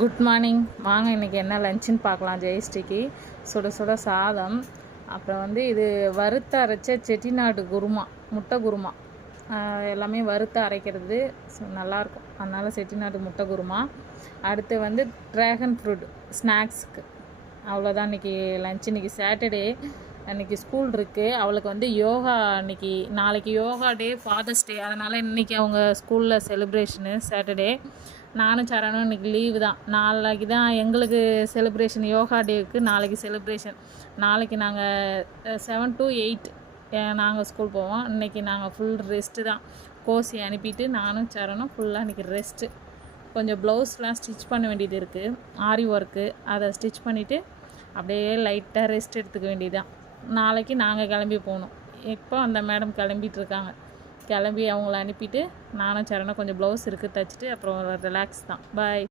Good morning. வாங்க இன்றைக்கி என்ன லஞ்சுன்னு பார்க்கலாம். ஜெயஸ்ரீக்கு சுட சுட சாதம், அப்புறம் வந்து இது வறுத்த அரைச்ச செட்டிநாடு குருமா, முட்டை குருமா, எல்லாமே வறுத்து அரைக்கிறது நல்லாயிருக்கும். அதனால் செட்டிநாடு முட்டை குருமா. அடுத்து வந்து ட்ராகன் ஃப்ரூட் ஸ்நாக்ஸுக்கு. அவ்வளோதான் இன்றைக்கி லஞ்ச். இன்றைக்கி சாட்டர்டே, அன்றைக்கி ஸ்கூல் இருக்குது. அவளுக்கு வந்து யோகா அன்றைக்கி, நாளைக்கு யோகா டே, ஃபாதர்ஸ் டே. அதனால் இன்றைக்கி அவங்க ஸ்கூலில் செலிப்ரேஷனு சாட்டர்டே. நானும் சரணும் இன்றைக்கி லீவு தான். நாளைக்கு தான் எங்களுக்கு செலிப்ரேஷன், யோகா டேவுக்கு நாளைக்கு செலிப்ரேஷன். நாளைக்கு நாங்கள் 7 to 8 நாங்கள் ஸ்கூல் போவோம். இன்றைக்கி நாங்கள் ஃபுல் ரெஸ்ட்டு தான். கோசி அனுப்பிட்டு நானும் சரணும் ஃபுல்லாக இன்றைக்கி ரெஸ்ட்டு. கொஞ்சம் ப்ளவுஸ்லாம் ஸ்டிச் பண்ண வேண்டியது இருக்குது, ஆரி ஒர்க்கு. அதை ஸ்டிச் பண்ணிவிட்டு அப்படியே லைட்டாக ரெஸ்ட் எடுத்துக்க வேண்டியதுதான். நாளைக்கு நாங்கள் கிளம்பி போகணும். இப்போ அந்த மேடம் கிளம்பிகிட்ருக்காங்க. கிளம்பி அவங்கள அனுப்பிட்டு நானும் சரணம் கொஞ்சம் ப்ளவுஸ் இருக்குது தச்சுட்டு அப்புறம் ரிலாக்ஸ் தான். பாய்.